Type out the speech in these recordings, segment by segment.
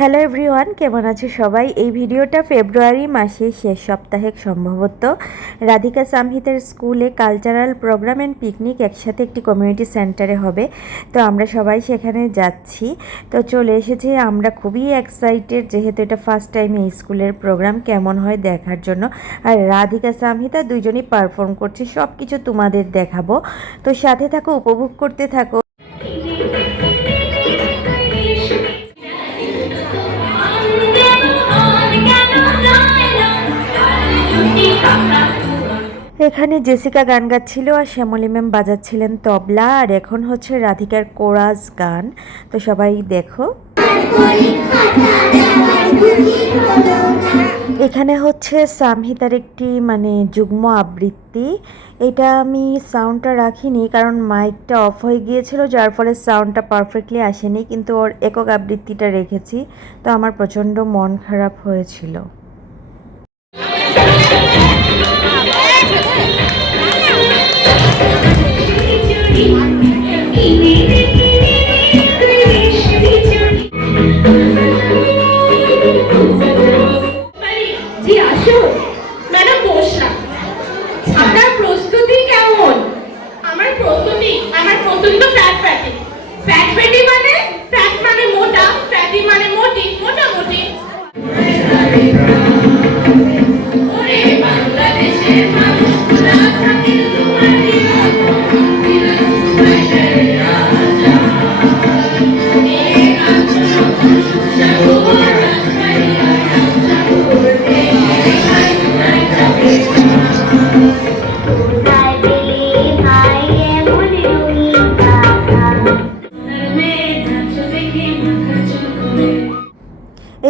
Hello everyone, কেমন আছে সবাই? এই ভিডিওটা ফেব্রুয়ারি মাসের শেষ সপ্তাহে সম্ভবত। রাধিকা সামহিতের স্কুলে কালচারাল প্রোগ্রাম অ্যান্ড পিকনিক একসাথে একটি কমিউনিটি সেন্টারে হবে। তো আমরা সবাই সেখানে যাচ্ছি। তো চলে এসেছি, আমরা খুবই এক্সাইটেড যেহেতু এটা ফার্স্ট টাইম এই স্কুলের প্রোগ্রাম, কেমন হয় দেখার জন্য। আর রাধিকা সামহিতা দুজনই পারফর্ম করছে সব কিছু তোমাদের দেখাবো। তো সাথে থাকো, উপভোগ করতে থাকো। এখানে জেসিকা গান গাচ্ছিল আর শ্যামলী ম্যাম বাজাচ্ছিলেন তবলা, আর এখন হচ্ছে রাধিকার কোরাস গান। তো সবাই দেখো। এখানে হচ্ছে সামহিতার একটি মানে যুগ্ম আবৃত্তি। এটা আমি সাউন্ডটা রাখিনি, কারণ মাইকটা অফ হয়ে গিয়েছিল, যার ফলে সাউন্ডটা পারফেক্টলি আসেনি, কিন্তু ওর একক আবৃত্তিটা রেখেছি। তো আমার প্রচণ্ড মন খারাপ হয়েছিল। জি আসুন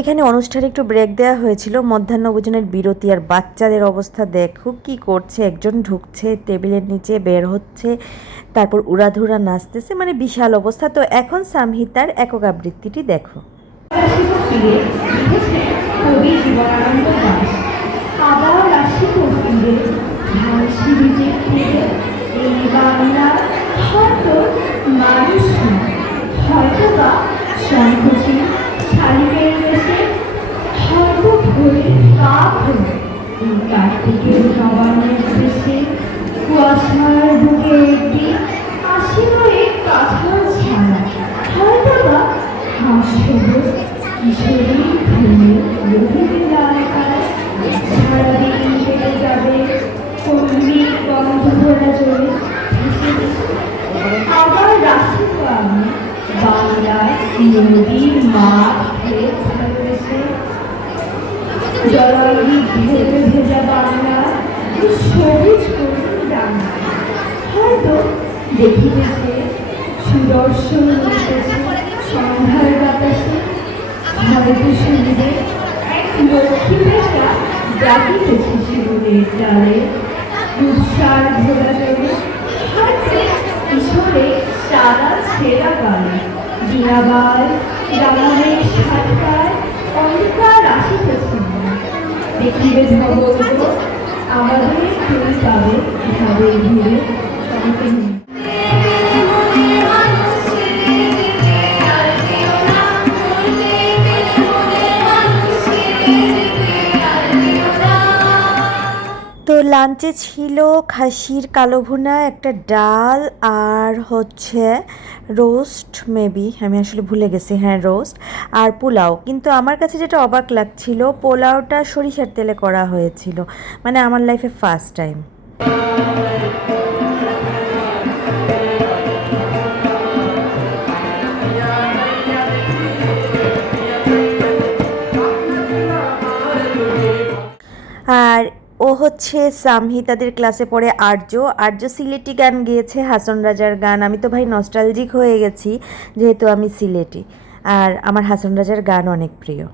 এখানে অনুষ্ঠানে একটু ব্রেক দেওয়া হয়েছিল। মধ্যাহ্ন ভোজনের বিরতি আর বাচ্চাদের অবস্থা দেখো। কি করছে? একজন ঢুকছে, টেবিলের নিচে বের হচ্ছে, তারপর উড়াধুরা নাচতেছে। মানে বিশাল অবস্থা। তো এখন সামহিতার একক আবৃত্তিটি দেখো। কবি জীবনানন্দ দাস কার্তিকের নবান্নের দেশে কুয়াশার বুকে একটি এক কাঁঠাল ছাড়া হয়তো বা হাসবো কিশোরী জলে আবার রাসিত আমি বাংলায় নদীর মাঠ ভালোবেসে জলাঙ্গি ভেজে ভেজা বাংলা সবুজ করুন ডাঙা হয়তো দেখিতেছে সুদর্শন সন্ধ্যার বাতাসে হয়তো শুনবে এক লক্ষ্মী পেশা জাগিতেছে শিশুদের ডালে উৎসার সারা ছেঁড়া গালে দিনাবাল রামনের সাতটায় অন্ধকার আসিতেছে দেখিবে ভগবত আমাদের তুমি পাবে ভাবে লাঞ্চে ছিল খাসির কালো ভুনা একটা ডাল আর হচ্ছে রোস্ট, মেবি, আমি আসলে ভুলে গেছি হ্যাঁ রোস্ট আর পোলাও। কিন্তু আমার কাছে যেটা অবাক লাগছিল, পোলাওটা সরিষার তেলে করা হয়েছিল। মানে আমার লাইফে ফার্স্ট টাইম ও হচ্ছে সামহি তাদের ক্লাসে পড়ে আর্য। আর্য সিলেটি গান গিয়েছে, হাসন রাজার গান। আমি তো ভাই নস্টালজিক হয়ে গেছি, যেহেতু আমি সিলেটি। আর আমার হাসন রাজার গান অনেক প্রিয়।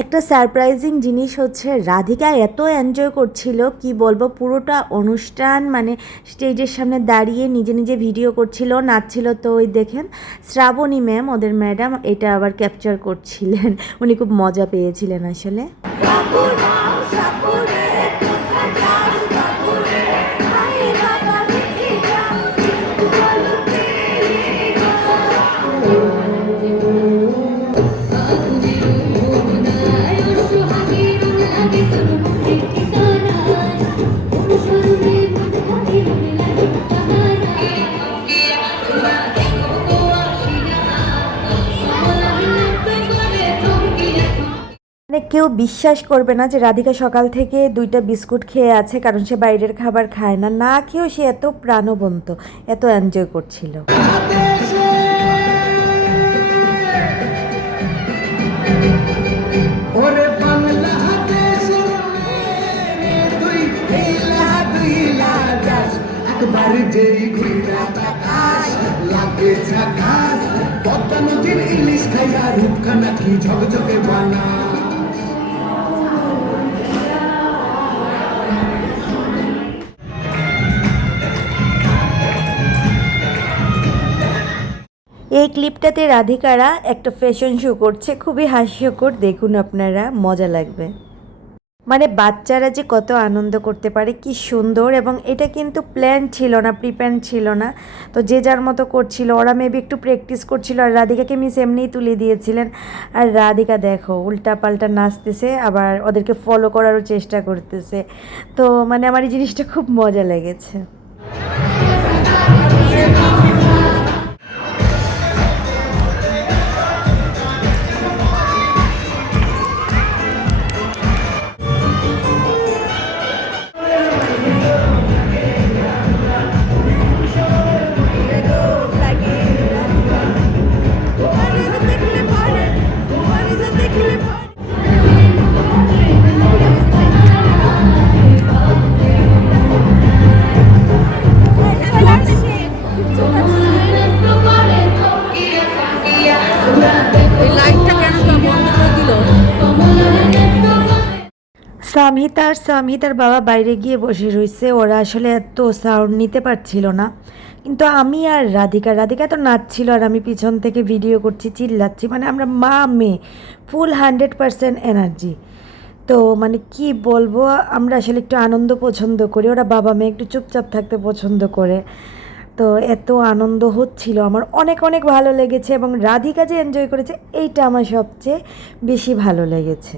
একটা সারপ্রাইজিং জিনিস হচ্ছে, রাধিকা এত এনজয় করছিল, কি বলব, পুরোটা অনুষ্ঠান মানে স্টেজের সামনে দাঁড়িয়ে নিজে নিজে ভিডিও করছিল, নাচছিল তো ওই দেখেন, শ্রাবণী ম্যাম ওদের ম্যাডাম এটা আবার ক্যাপচার করছিলেন। উনি খুব মজা পেয়েছিলেন আসলে। মানে কেউ বিশ্বাস করবে না যে রাধিকা সকাল থেকে দুইটা বিস্কুট খেয়ে আছে, কারণ সে বাইরের খাবার খায় না। না খেয়েও সে এত প্রাণবন্ত, এত এনজয় করছিল। ওরে লাগে নদীর ইলিশ খাইয়া ঝকঝকে বানা। এই ক্লিপটাতে রাধিকারা একটা ফ্যাশন শো করছে। খুবই হাস্যকর। দেখুন আপনারা, মজা লাগবে। মানে বাচ্চারা যে কত আনন্দ করতে পারে, কি সুন্দর এবং এটা কিন্তু প্ল্যান ছিল না প্রিপ্যান ছিল না। তো যে যার মতো করছিল, ওরা মেবি একটু প্র্যাকটিস করছিল আর রাধিকাকে মিস এমনিই তুলে দিয়েছিলেন। আর রাধিকা দেখো উল্টা পাল্টা নাচতেছে, আবার ওদেরকে ফলো করারও চেষ্টা করতেছে। তো মানে আমার এই জিনিসটা খুব মজা লেগেছে। সামহিতা আর সামহিতার বাবা বাইরে গিয়ে বসে রয়েছে। ওরা আসলে এত সাউন্ড নিতে পারছিল না। কিন্তু আমি আর রাধিকা রাধিকা তো নাচছিল আর আমি পিছন থেকে ভিডিও করছি, চিল্লাচ্ছি। মানে আমরা মা, মেয়ে ফুল হান্ড্রেড পারসেন্ট এনার্জি তো মানে কি বলব, আমরা আসলে একটু আনন্দ পছন্দ করি। ওরা বাবা মেয়ে একটু চুপচাপ থাকতে পছন্দ করে। তো এত আনন্দ হচ্ছিল। আমার অনেক অনেক ভালো লেগেছে এবং রাধিকা যে এনজয় করেছে, এইটা আমার সবচেয়ে বেশি ভালো লেগেছে।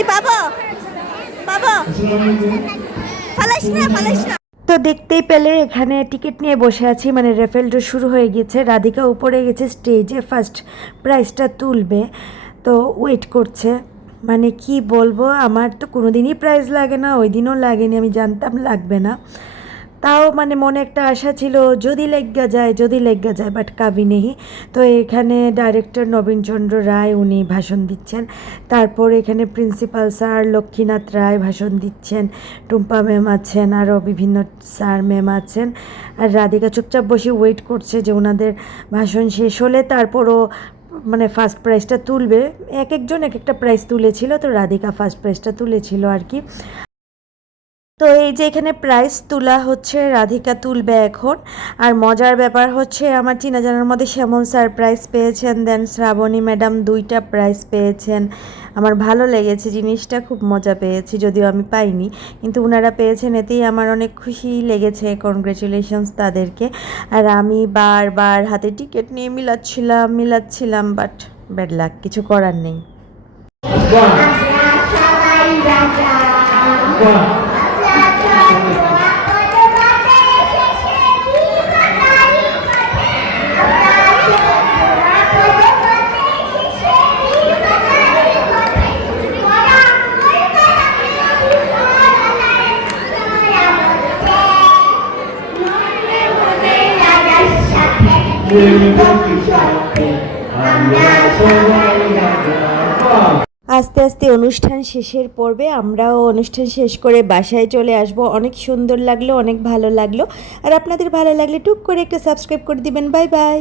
কি পাবো পাবো ফালাইস না ফালাইস না। তো দেখতেই পেলে, এখানে টিকিট নিয়ে বসে আছি। মানে রেফেল ড্র শুরু হয়ে গেছে রাধিকা উপরে গেছে স্টেজে। ফার্স্ট প্রাইজটা তুলবে। তো ওয়েট করছে। মানে কি বলব, আমার তো কোনোদিনই প্রাইজ লাগে না। ওই দিনও লাগেনি। আমি জানতাম লাগবে না। তাও মানে মনে একটা আশা ছিল, যদি লেগা যায়, যদি লেগা যায় বাট কাবি নেই। তো এখানে ডাইরেক্টর নবীনচন্দ্র রায় উনি ভাষণ দিচ্ছেন। তারপর এখানে প্রিন্সিপাল স্যার লক্ষ্মীনাথ রায় ভাষণ দিচ্ছেন। টুম্পা ম্যাম আছেন আরও বিভিন্ন স্যার ম্যাম আছেন। আর রাধিকা চুপচাপ বসে ওয়েট করছে যে ওনাদের ভাষণ শেষ হলে তারপরও মানে ফার্স্ট প্রাইজটা তুলবে। এক একজন এক একটা প্রাইজ তুলেছিল, তো রাধিকা ফার্স্ট প্রাইজটা তুলেছিল আর কি। তো এই যে এখানে প্রাইস তোলা হচ্ছে রাধিকা তুলবে এখন আর মজার ব্যাপার হচ্ছে আমার চিনা জানার মধ্যে শ্যামল স্যার প্রাইজ পেয়েছেন দেন শ্রাবণী ম্যাডাম দুইটা প্রাইজ পেয়েছেন। আমার ভালো লেগেছে জিনিসটা খুব মজা পেয়েছি যদিও আমি পাইনি। কিন্তু ওনারা পেয়েছেন এতেই আমার অনেক খুশি লেগেছে কনগ্রেচুলেশনস তাদেরকে। আর আমি বারবার হাতে টিকিট নিয়ে মিলাচ্ছিলাম মিলাচ্ছিলাম বাট ব্যাড লাক কিছু করার নেই। আস্তে আস্তে অনুষ্ঠান শেষের পর্বে আমরাও অনুষ্ঠান শেষ করে বাসায় চলে আসব। অনেক সুন্দর লাগল, অনেক ভালো লাগল। আর আপনাদের ভালো লাগলে টুক করে একটা সাবস্ক্রাইব করে দিবেন। Bye bye